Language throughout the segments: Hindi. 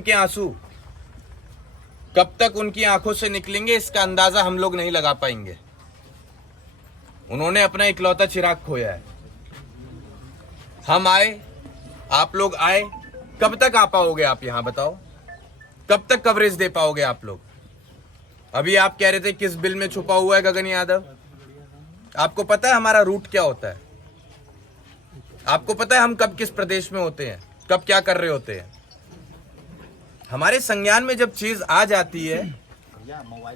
के आंसू कब तक उनकी आंखों से निकलेंगे इसका अंदाजा हम लोग नहीं लगा पाएंगे। उन्होंने अपना इकलौता चिराग खोया है। हम आए, आप लोग आए, कब तक आ पाओगे आप यहां बताओ? कब तक कवरेज दे पाओगे आप लोग? अभी आप कह रहे थे किस बिल में छुपा हुआ है गगन यादव। आपको पता है हमारा रूट क्या होता है? आपको पता है हम कब किस प्रदेश में होते हैं, कब क्या कर रहे होते हैं? हमारे संज्ञान में जब चीज आ जाती है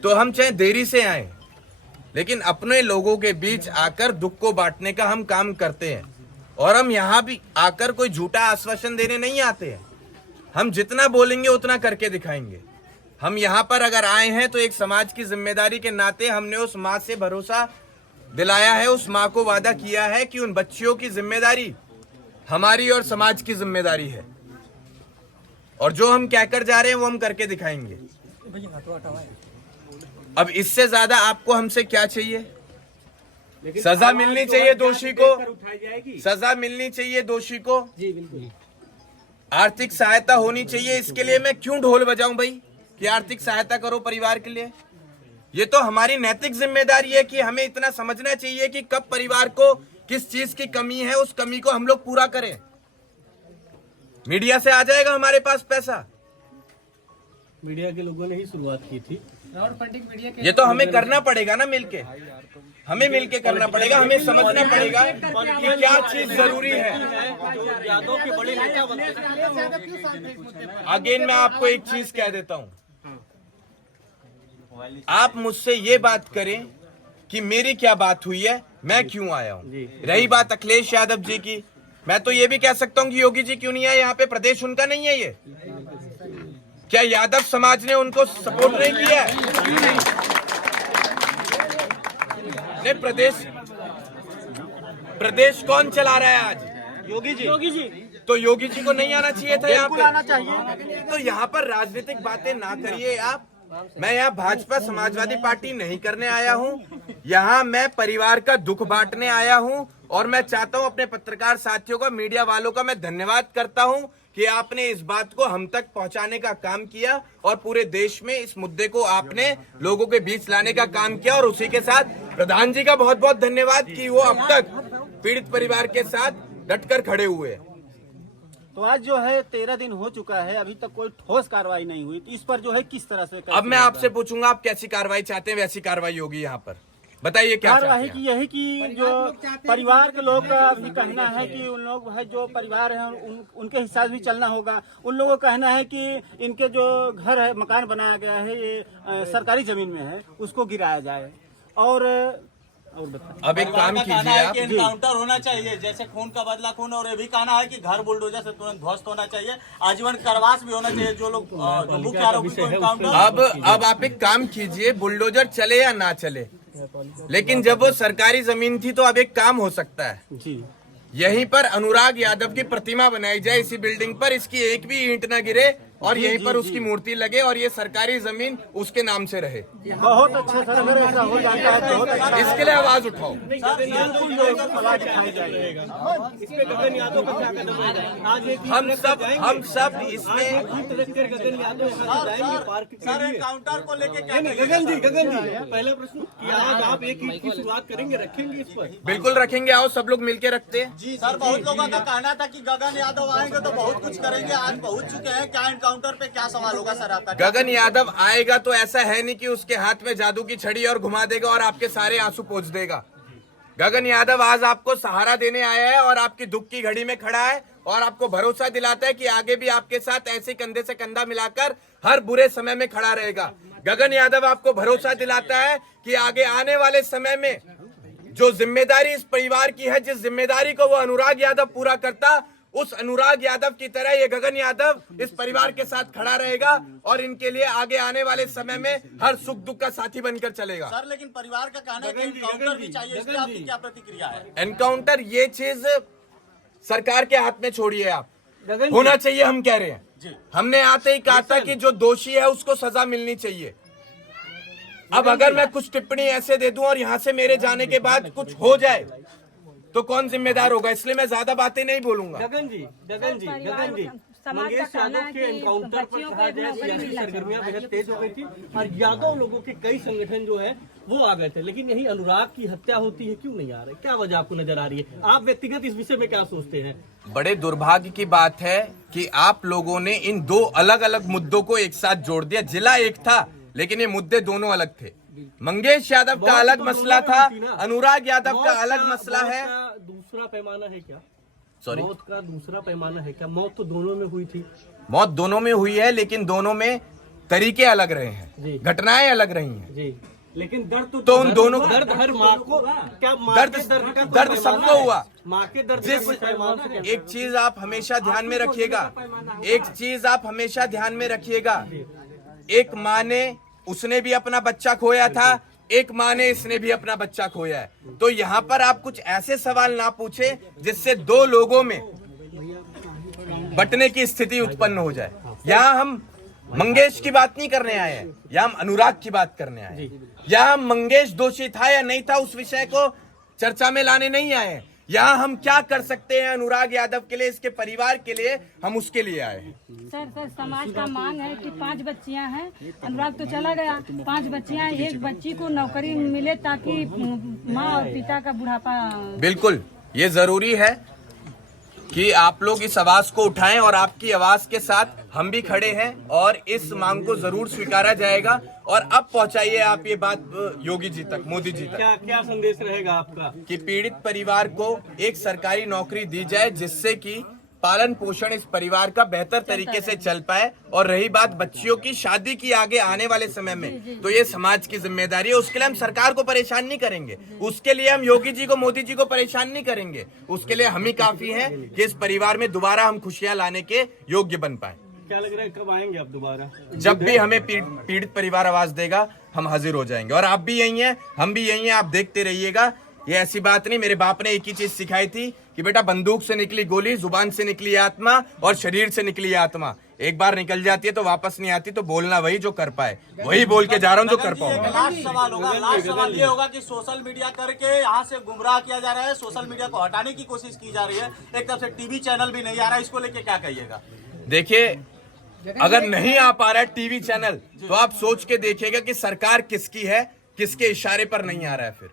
तो हम चाहे देरी से आए, लेकिन अपने लोगों के बीच आकर दुख को बांटने का हम काम करते हैं। और हम यहां भी आकर कोई झूठा आश्वासन देने नहीं आते हैं। हम जितना बोलेंगे उतना करके दिखाएंगे। हम यहां पर अगर आए हैं तो एक समाज की जिम्मेदारी के नाते हमने उस माँ से भरोसा दिलाया है, उस माँ को वादा किया है कि उन बच्चियों की जिम्मेदारी हमारी और समाज की जिम्मेदारी है, और जो हम कहकर जा रहे हैं वो हम करके दिखाएंगे। अब इससे ज्यादा आपको हमसे क्या चाहिए? सजा मिलनी चाहिए दोषी को, सजा मिलनी चाहिए दोषी को, आर्थिक सहायता होनी चाहिए। इसके लिए मैं क्यों ढोल बजाऊं भाई कि आर्थिक सहायता करो परिवार के लिए? ये तो हमारी नैतिक जिम्मेदारी है कि हमें इतना समझना चाहिए कि कब परिवार को किस चीज की कमी है, उस कमी को हम लोग पूरा करें। मीडिया से आ जाएगा हमारे पास पैसा, मीडिया के लोगों ने ही शुरुआत की थी। ये तो हमें करना पड़ेगा ना, मिलके हमें मिलके करना पड़ेगा। हमें समझना पड़ेगा कि क्या चीज जरूरी है। अगेन मैं आपको एक चीज कह देता हूं, आप मुझसे ये बात करें कि मेरी क्या बात हुई है, मैं क्यों आया हूं। रही बात अखिलेश यादव जी की, मैं तो ये भी कह सकता हूं कि योगी जी क्यों नहीं आए यहाँ पे, प्रदेश उनका नहीं है ये। क्या यादव समाज ने उनको सपोर्ट नहीं किया है? नहीं, प्रदेश कौन चला रहा है आज? योगी जी। तो योगी जी को नहीं आना चाहिए था यहाँ पे? आना चाहिए। तो यहाँ पर राजनीतिक बातें ना करिए आप। मैं यहाँ भाजपा समाजवादी पार्टी नहीं करने आया हूँ, यहाँ मैं परिवार का दुख बांटने आया हूँ। और मैं चाहता हूँ अपने पत्रकार साथियों का, मीडिया वालों का मैं धन्यवाद करता हूँ कि आपने इस बात को हम तक पहुंचाने का काम किया और पूरे देश में इस मुद्दे को आपने लोगों के बीच लाने का काम किया। और उसी के साथ प्रधान जी का बहुत बहुत धन्यवाद कि वो अब तक पीड़ित परिवार के साथ डटकर खड़े हुए। तो आज जो है 13 दिन हो चुका है, अभी तक कोई ठोस कार्रवाई नहीं हुई, तो इस पर जो है किस तरह से? अब मैं आपसे पूछूंगा आप कैसी कार्रवाई चाहते हैं, वैसी कार्रवाई होगी यहाँ पर। बताइए क्या कार्रवाई की यही कि जो परिवार के लोग का भी कहना है कि उन लोग है जो परिवार है उनके हिसाब भी चलना होगा। उन लोगों का कहना है कि इनके जो घर है, मकान बनाया गया है, ये सरकारी जमीन में है, उसको गिराया जाए। और अब एक काम कीजिए आप, एनकाउंटर होना चाहिए, जैसे खून का बदला खून। और ये भी कहना है कि घर बुलडोजर से तुरंत ध्वस्त होना चाहिए, आजीवन कारावास भी होना चाहिए जो लोग जो मुख्य आरोपी को एनकाउंटर। अब आप एक काम कीजिए, बुलडोजर चले या ना चले, लेकिन जब वो सरकारी जमीन थी तो अब एक काम हो सकता है जी, यहीं पर अनुराग यादव की प्रतिमा बनाई जाए इसी बिल्डिंग पर, इसकी एक भी ईंट न गिरे और यहीं पर उसकी मूर्ति लगे और ये सरकारी जमीन उसके नाम से रहे। बहुत अच्छा सर, अगर ऐसा हो जाता है तो बहुत अच्छा। इसके लिए आवाज उठाओ। हम सब इसमें सर एनकाउंटर को लेके क्या? गगन जी पहला प्रश्न कि आज आप एक ईंट की शुरुआत करेंगे, रखेंगे इस पर? बिल्कुल रखेंगे, आओ सब लोग मिलके रखते हैं। जी सर, बहुत लोगों का कहना था कि गगन यादव आएंगे तो बहुत कुछ करेंगे, आज पहुंच चुके हैं। क्या एनकाउंटर पे क्या सवाल होगा सर आपका? गगन यादव आएगा तो ऐसा है नहीं कि उसके हाथ में जादू की छड़ी और घुमा देगा और आपके सारे आंसू पोंछ देगा। गगन यादव आज आपको सहारा देने आया है और आपकी दुख की घड़ी में खड़ा है और आपको भरोसा दिलाता है कि आगे भी आपके साथ ऐसे कंधे से कंधा मिलाकर हर बुरे समय में खड़ा रहेगा। गगन यादव आपको भरोसा दिलाता है कि आगे आने वाले समय में जो जिम्मेदारी इस परिवार की है, जिस जिम्मेदारी को वो अनुराग यादव पूरा करता, उस अनुराग यादव की तरह ये गगन यादव इस परिवार के साथ खड़ा रहेगा और इनके लिए आगे आने वाले समय में हर सुख दुख का साथी बनकर चलेगा। सर लेकिन परिवार का कहना है कि एनकाउंटर भी चाहिए, इसकी आपकी क्या प्रतिक्रिया है? एनकाउंटर ये चीज सरकार के हाथ में छोड़िए आप, होना चाहिए हम कह रहे हैं। हमने आते ही कहा था कि जो दोषी है उसको सजा मिलनी चाहिए। अब अगर मैं कुछ टिप्पणी ऐसे दे दूं और यहाँ से मेरे जाने के बाद कुछ हो जाए तो कौन जिम्मेदार होगा? इसलिए मैं ज्यादा बातें नहीं बोलूंगा। गगन जी समाज का मंगेश कहना यादव है के कि एनकाउंटर पर बच्चियों को कहा एक जाए नौकरी सियासी मिलना सरगर्मियां चाहिए। बेहद तेज हो गई थी और यादव लोगों के कई संगठन जो है वो आ गए थे, लेकिन यही अनुराग की हत्या होती है, क्यों नहीं आ रहे? क्या वजह आपको नजर आ रही है? आप व्यक्तिगत इस विषय में क्या सोचते हैं? बड़े दुर्भाग्य की बात है कि आप लोगों ने इन दो अलग अलग मुद्दों को एक साथ जोड़ दिया। जिला एक था लेकिन ये मुद्दे दोनों अलग थे। मंगेश यादव का अलग मसला था, अनुराग यादव का अलग मसला है। दूसरा पैमाना है क्या? सॉरी, मौत का दूसरा पैमाना है क्या? मौत तो दोनों में हुई थी। मौत दोनों में हुई है लेकिन दोनों में तरीके अलग रहे जी। हैं, घटनाएं अलग रही हैं। जी, लेकिन दर्द तो उन दोनों दर्द हर माँ को क्या माँ दर्द के दर्द का कोई दर्द पैमाना सबको है? हुआ। माँ के दर्द का जिस कोई पैमाना है? एक चीज आप हमेशा ध्यान में रखिएगा, एक चीज आप हमेशा ध्यान में रखिएगा, एक माँ ने उसने भी अपना बच्चा खोया था, एक माँ ने इसने भी अपना बच्चा खोया है। तो यहाँ पर आप कुछ ऐसे सवाल ना पूछे जिससे दो लोगों में बंटने की स्थिति उत्पन्न हो जाए। यहाँ हम मंगेश की बात नहीं करने आए हैं, यहाँ हम अनुराग की बात करने आए हैं। यहाँ मंगेश दोषी था या नहीं था उस विषय को चर्चा में लाने नहीं आए हैं। यहाँ हम क्या कर सकते हैं अनुराग यादव के लिए, इसके परिवार के लिए, हम उसके लिए आए हैं। सर समाज का मांग है कि 5 बच्चियां हैं, अनुराग तो चला गया, 5 बच्चियां हैं, एक बच्ची को नौकरी मिले ताकि माँ और पिता का बुढ़ापा। बिल्कुल, ये जरूरी है कि आप लोग इस आवाज को उठाएं और आपकी आवाज के साथ हम भी खड़े हैं और इस मांग को जरूर स्वीकारा जाएगा। और अब पहुंचाइए आप ये बात योगी जी तक, मोदी जी तक। क्या संदेश रहेगा आपका? कि पीड़ित परिवार को एक सरकारी नौकरी दी जाए जिससे कि पालन पोषण इस परिवार का बेहतर तरीके से चल पाए। और रही बात बच्चियों की शादी की आगे आने वाले समय में, तो ये समाज की जिम्मेदारी है। उसके लिए हम सरकार को परेशान नहीं करेंगे, उसके लिए हम योगी जी को, मोदी जी को परेशान नहीं करेंगे। उसके लिए हम ही काफी हैं कि इस परिवार में दोबारा हम खुशियां लाने के योग्य बन पाए। क्या लग रहा है कब आएंगे आप दोबारा? जब भी हमें पीड़ित परिवार आवाज देगा हम हाजिर हो जाएंगे। और आप भी यही हैं, हम भी यही हैं, आप देखते रहिएगा। ये ऐसी बात नहीं, मेरे बाप ने एक ही चीज सिखाई थी कि बेटा बंदूक से निकली गोली, जुबान से निकली आत्मा और शरीर से निकली आत्मा एक बार निकल जाती है तो वापस नहीं आती। तो बोलना वही जो कर पाए, वही बोल के जा रहा हूँ जो कर पाऊंगा। लास्ट सवाल होगा, लास्ट सवाल ये होगा कि सोशल मीडिया करके यहाँ से गुमराह किया जा रहा है, सोशल मीडिया को हटाने की कोशिश की जा रही है, एक तरफ से टीवी चैनल भी नहीं आ रहा है, इसको लेके क्या कहिएगा? देखिए, अगर नहीं आ पा रहा है टीवी चैनल तो आप सोच के देखिएगा कि सरकार किसकी है, किसके इशारे पर नहीं आ रहा है। फिर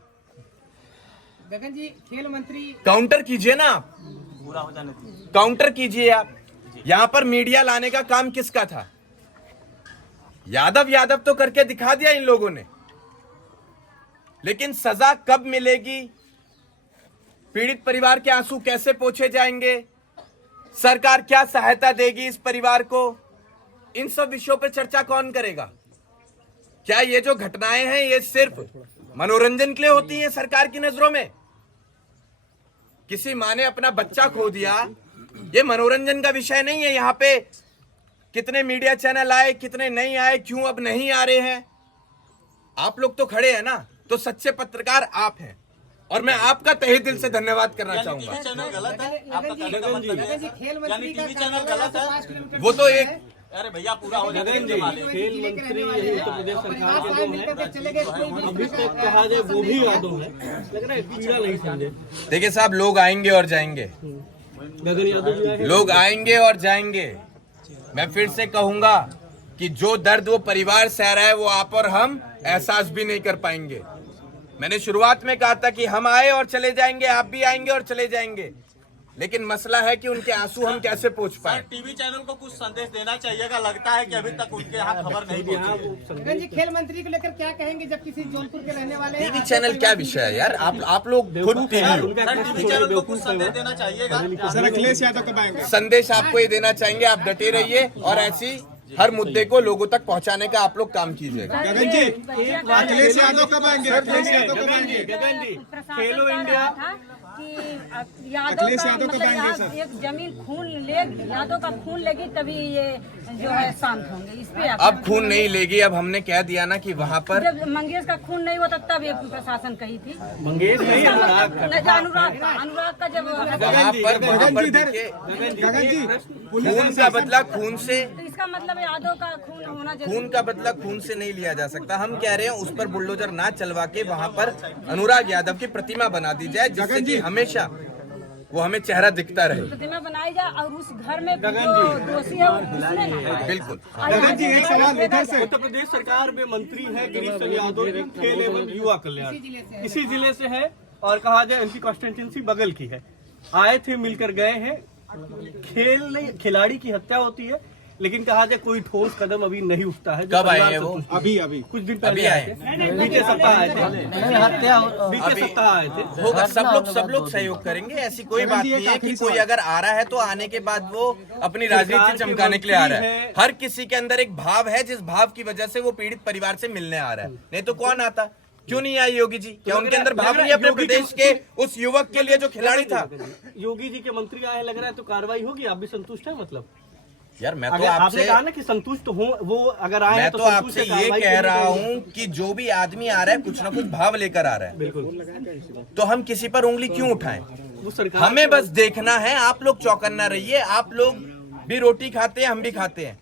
गगन जी, खेल मंत्री काउंटर कीजिए ना, आप पूरा हो जाने दीजिए। काउंटर कीजिए आप। यहाँ पर मीडिया लाने का काम किसका था? यादव तो करके दिखा दिया इन लोगों ने, लेकिन सजा कब मिलेगी, पीड़ित परिवार के आंसू कैसे पोंछे जाएंगे, सरकार क्या सहायता देगी इस परिवार को, इन सब विषयों पर चर्चा कौन करेगा? क्या ये जो घटनाएं हैं ये सिर्फ मनोरंजन के लिए होती हैं सरकार की नजरों में? किसी माँ ने अपना बच्चा खो दिया, ये मनोरंजन का विषय नहीं है। यहाँ पे कितने मीडिया चैनल आए, कितने नहीं आए, क्यों अब नहीं आ रहे हैं? आप लोग तो खड़े हैं ना, तो सच्चे पत्रकार आप हैं और मैं आपका तहे दिल से धन्यवाद करना चाहूंगा। टीवी चैनल गलत है आपका कहने का मतलब गगन जी, है? खेल यानी मंत्री का टीवी चैनल गलत है? 5 किलोमीटर वो तो एक अरे भैया पूरा हो जाने गगन जी, दीजिए। खेल मंत्री यही उत्तर प्रदेश सरकार के जो मिलकर है, चले गए, कोई भी अभी तक कहा जाए वो भी यादव है, लग रहा है पीड़ा नहीं समझे। देखिए साहब, लोग आएंगे और जाएंगे, गगन यादव भी आए। लोग आएंगे और जाएंगे। मैं फिर से कहूंगा कि जो दर्द वो परिवार सह रहा है वो आप और हम एहसास भी नहीं कर पाएंगे। मैंने शुरुआत में कहा था कि हम आए और चले जाएंगे, आप भी आएंगे और चले जाएंगे, लेकिन मसला है कि उनके आंसू हम कैसे पहुंच पाए। टीवी चैनल को कुछ संदेश देना चाहिएगा, लगता है कि अभी तक उनके यहाँ खबर नहीं पहुंची है। गगन जी, खेल मंत्री को लेकर क्या कहेंगे जब किसी जौनपुर के रहने वाले टीवी चैनल क्या विषय है यार? आप लोग खुद टीवी हो। सर टीवी चैनल को कुछ संदेश देना चाहिएगा। सर अखिलेश यादव कब आएंगे? संदेश आपको ये देना चाहेंगे, आप डटे रहिए और ऐसी हर मुद्दे को लोगों तक पहुंचाने का आप लोग काम कीजिएगा। गगन जी, अखिलेश यादव कब आएंगे? अखिलेश यादव कब आएंगे? गगन जी, खेलो इंडिया कि यादव का मतलब एक जमीन खून ले, यादव का खून लेगी तभी ये जो है शांत होंगे। इस पे अब खून नहीं लेगी, अब हमने कह दिया ना कि वहाँ पर जब मंगेश का खून नहीं होता तब ये प्रशासन कही थी। मंगेश नहीं, अनुराग का। अनुराग का जब वहाँ पर देखिए, गगन जी, खून का बदला खून से, तो इसका मतलब यादव का खून होना जरूरी। खून का बदला खून से नहीं लिया जा सकता। हम कह रहे हैं उस पर बुलडोजर ना चलवा के वहाँ पर अनुराग यादव की प्रतिमा बना दी जाए, जिससे कि हमेशा वो हमें चेहरा दिखता रहे। प्रतिमा बनाई जाए और उस घर में जो दोषी है वो घुसने ना पाए। बिल्कुल। गगन जी एक सवाल इधर से। उत्तर प्रदेश सरकार में मंत्री है गिरीश चंद्र यादव जी, खेल एवं युवा कल्याण इसी जिले से है और कहा जाए एमपी कॉन्स्टिट्यूंसी बगल की है। आए थे, मिलकर गए हैं। खिलाड़ी की हत्या होती है लेकिन कहा जाए कोई ठोस कदम अभी नहीं उठता है। कब आए हैं वो? अभी कुछ दिन अभी पहले आए। बीते सप्ताह आए थे। बीते सप्ताह आए थे। होगा, सब लोग सहयोग करेंगे। ऐसी कोई बात नहीं है कि कोई अगर आ रहा है तो आने के बाद वो अपनी राजनीति चमकाने के लिए आ रहा है। हर किसी के अंदर एक भाव है, जिस भाव की वजह से वो पीड़ित परिवार से मिलने आ रहा है। नहीं तो कौन आता? क्यों नहीं आए योगी जी? क्या उनके अंदर भाव नहीं है अपने प्रदेश के उस युवक के लिए जो खिलाड़ी था? योगी जी के मंत्री आए, लग रहा है तो कार्रवाई होगी। आप भी संतुष्ट है? मतलब यार मैं तो अगर आपने आपसे कहा ना कि संतुष्ट हो, वो अगर आए मैं हैं तो संतुष्ट आपसे है, ये कार्रवाई कह रहा करनी चाहिए। हूँ कि जो भी आदमी आ रहा है कुछ ना कुछ भाव लेकर आ रहा है। बिल्कुल। तो हम किसी पर उंगली क्यों उठाएं? वो सरकार हमें बस देखना है। आप लोग चौकन्ना रहिए। आप लोग भी रोटी खाते हैं, हम भी खाते हैं।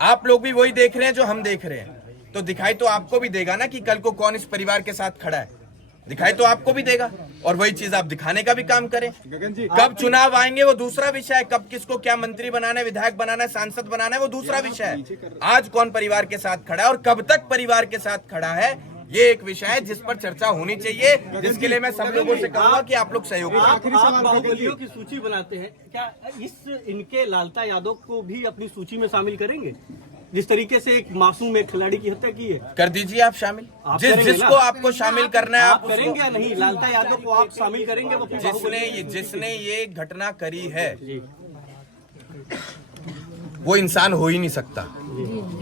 आप लोग भी वही देख रहे हैं जो हम देख रहे हैं। तो दिखाई तो आपको भी देगा ना कि कल को कौन इस परिवार के साथ खड़ा है। दिखाई तो आपको भी देगा और वही चीज आप दिखाने का भी काम करें। गगन जी कब चुनाव आएंगे वो दूसरा विषय है। कब किसको क्या मंत्री बनाना है, विधायक बनाना है, सांसद बनाना है, वो दूसरा विषय है। आज कौन परिवार के साथ खड़ा है और कब तक परिवार के साथ खड़ा है, ये एक विषय है जिस पर चर्चा होनी चाहिए, जिसके लिए मैं सब लोगों से कहूंगा कि आप लोग सहयोग करें। आप बाहुबलियों की सूची बनाते हैं, क्या इनके लालता यादव को भी अपनी सूची में शामिल करेंगे? जिस तरीके से एक मासूम एक खिलाड़ी की हत्या की है, कर दीजिए आप शामिल। आप करेंगे जिसको ना? आपको शामिल करना है आप आप करेंगे या नहीं? लालता यादव को आप शामिल करेंगे? वो फिर जिसने ये घटना करी है वो इंसान हो ही नहीं सकता।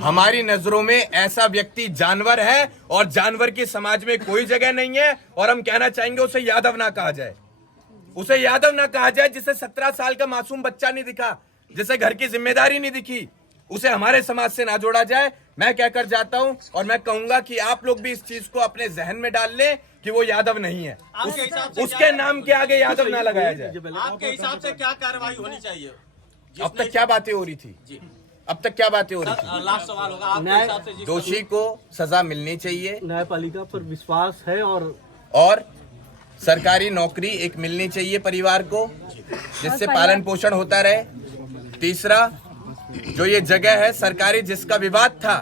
हमारी नजरों में ऐसा व्यक्ति जानवर है और जानवर की समाज में कोई जगह नहीं है। और हम कहना चाहेंगे उसे यादव ना कहा जाए, उसे यादव ना कहा जाए जिसे 17 साल का मासूम बच्चा नहीं दिखा, जिसे घर की जिम्मेदारी नहीं दिखी, उसे हमारे समाज से ना जोड़ा जाए। मैं कहकर जाता हूं और मैं कहूंगा कि आप लोग भी इस चीज को अपने जहन में डाल लें कि वो यादव नहीं है। उसके नाम के आगे यादव ना लगाया जाए। आपके हिसाब से क्या कार्रवाई होनी चाहिए? अब तक क्या बातें हो रही थी? अब तक क्या बातें हो रही थी? लास्ट सवाल होगा आपके हिसाब से। दोषी को सजा मिलनी चाहिए न्यायपालिका पर विश्वास है और सरकारी नौकरी एक मिलनी चाहिए परिवार को, जिससे पालन पोषण होता रहे। तीसरा, जो ये जगह है सरकारी जिसका विवाद था,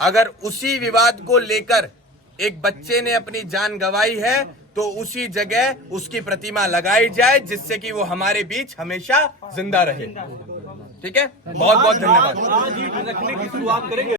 अगर उसी विवाद को लेकर एक बच्चे ने अपनी जान गंवाई है तो उसी जगह उसकी प्रतिमा लगाई जाए, जिससे कि वो हमारे बीच हमेशा जिंदा रहे। ठीक है, बहुत बहुत धन्यवाद। आज ही रखने की शुरुआत करेंगे।